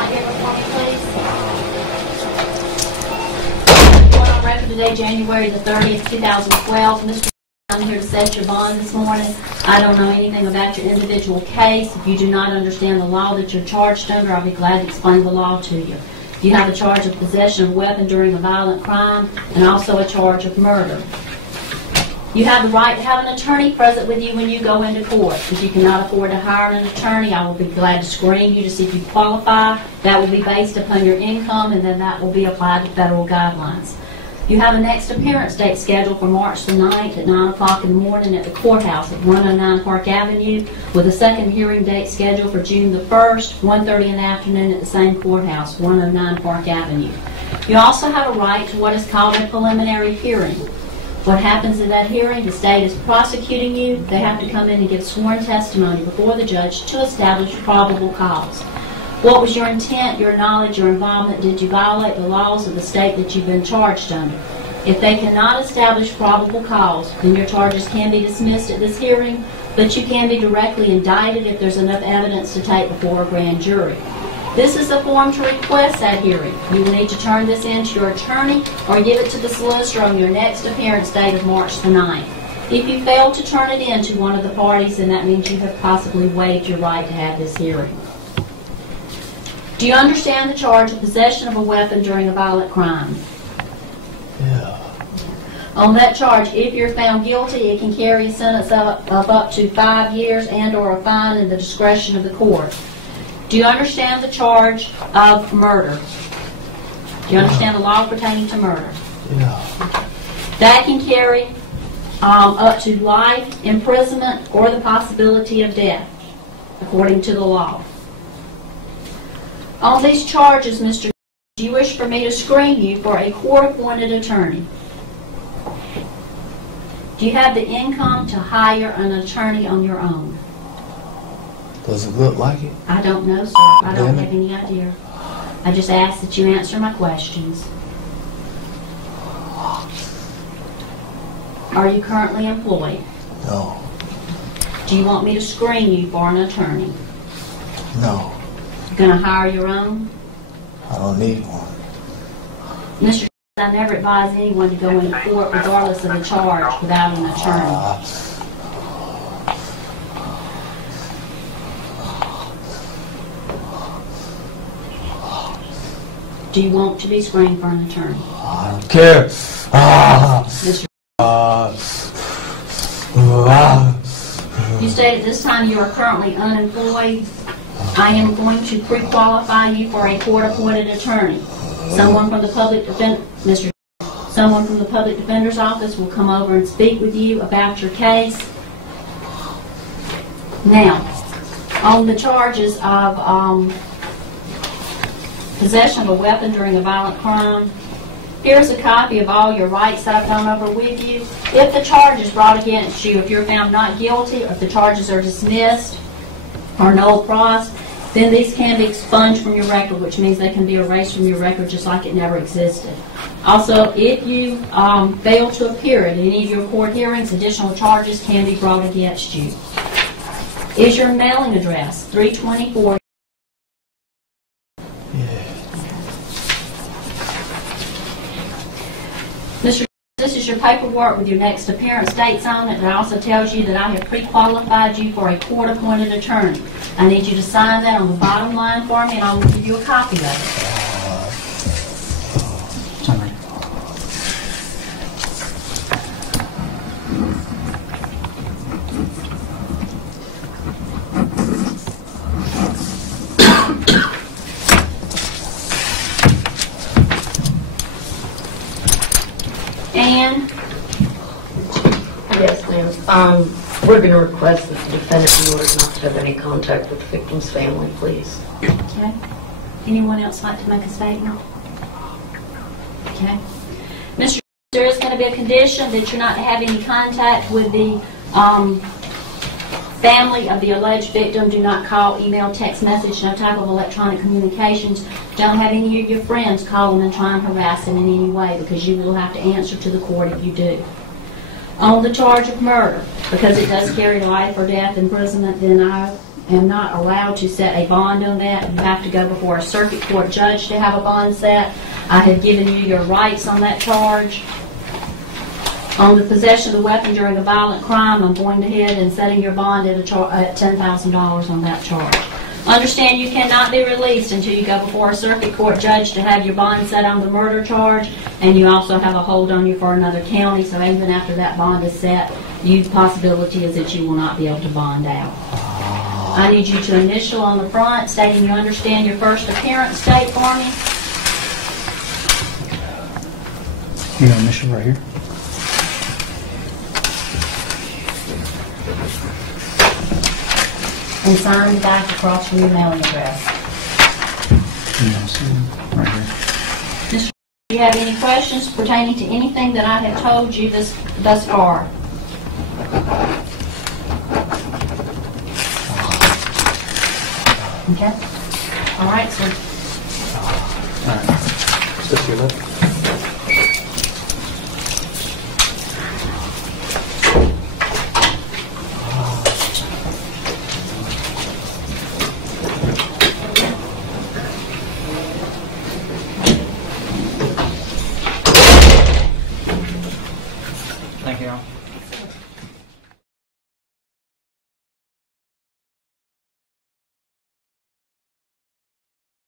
right here before me, please? Going on record today, January the 30th, 2012. Mr. I'm here to set your bond this morning. I don't know anything about your individual case. If you do not understand the law that you're charged under, I'll be glad to explain the law to you. You have a charge of possession of a weapon during a violent crime and also a charge of murder. You have the right to have an attorney present with you when you go into court. If you cannot afford to hire an attorney, I will be glad to screen you to see if you qualify. That will be based upon your income, and then that will be applied to federal guidelines. You have a next appearance date scheduled for March the 9th at 9 o'clock in the morning at the courthouse at 109 Park Avenue, with a second hearing date scheduled for June the 1st, 1:30 in the afternoon at the same courthouse, 109 Park Avenue. You also have a right to what is called a preliminary hearing. What happens in that hearing, the state is prosecuting you. They have to come in and give sworn testimony before the judge to establish probable cause. What was your intent, your knowledge, your involvement? Did you violate the laws of the state that you've been charged under? If they cannot establish probable cause, then your charges can be dismissed at this hearing, but you can be directly indicted if there's enough evidence to take before a grand jury. This is the form to request that hearing. You will need to turn this in to your attorney or give it to the solicitor on your next appearance date of March the 9th. If you fail to turn it in to one of the parties, then that means you have possibly waived your right to have this hearing. Do you understand the charge of possession of a weapon during a violent crime? Yeah. On that charge, if you're found guilty, it can carry a sentence of up to 5 years and or a fine in the discretion of the court. Do you understand the charge of murder? Do you understand the law pertaining to murder? Yeah. That can carry up to life, imprisonment, or the possibility of death, according to the law. On these charges, Mr. Do you wish for me to screen you for a court-appointed attorney? Do you have the income to hire an attorney on your own? Does it look like it? I don't know, sir. I don't have any idea. I just ask that you answer my questions. Are you currently employed? No. Do you want me to screen you for an attorney? No. You going to hire your own? I don't need one. Mr. I never advise anyone to go into court regardless of the charge without an attorney. Do you want to be screened for an attorney? I don't care. Mr. You state at this time you are currently unemployed. I am going to pre-qualify you for a court-appointed attorney. Someone from the public Someone from the public defender's office will come over and speak with you about your case. Now, on the charges of possession of a weapon during a violent crime, here's a copy of all your rights that I've gone over with you. If the charge is brought against you, if you're found not guilty, or if the charges are dismissed or no pros, then these can be expunged from your record, which means they can be erased from your record just like it never existed. Also, if you fail to appear at any of your court hearings, additional charges can be brought against you. Is your mailing address 324? Mr. This is your paperwork with your next appearance dates on it. It also tells you that I have pre-qualified you for a court-appointed attorney. I need you to sign that on the bottom line for me, and I will give you a copy of it. Ann? Yes, ma'am. We're going to request that the defendant be ordered not to have any contact with the victim's family, please. Okay. Anyone else like to make a statement? Okay. Mr. There is going to be a condition that you're not to have any contact with the family of the alleged victim. Do not call, email, text message, no type of electronic communications. Don't have any of your friends call them and try and harass them in any way, because you will have to answer to the court if you do. On the charge of murder, because it does carry life or death imprisonment, then I am not allowed to set a bond on that. You have to go before a circuit court judge to have a bond set. I have given you your rights on that charge. On the possession of the weapon during a violent crime, I'm going ahead and setting your bond at $10,000 on that charge. Understand you cannot be released until you go before a circuit court judge to have your bond set on the murder charge, and you also have a hold on you for another county, so even after that bond is set, the possibility is that you will not be able to bond out. I need you to initial on the front stating you understand your first appearance date for me. You got initial right here. And sign the back across from your mailing address. Right here. Mr. Do you have any questions pertaining to anything that I have told you thus far? Okay. All right, sir. All right. Is this your left?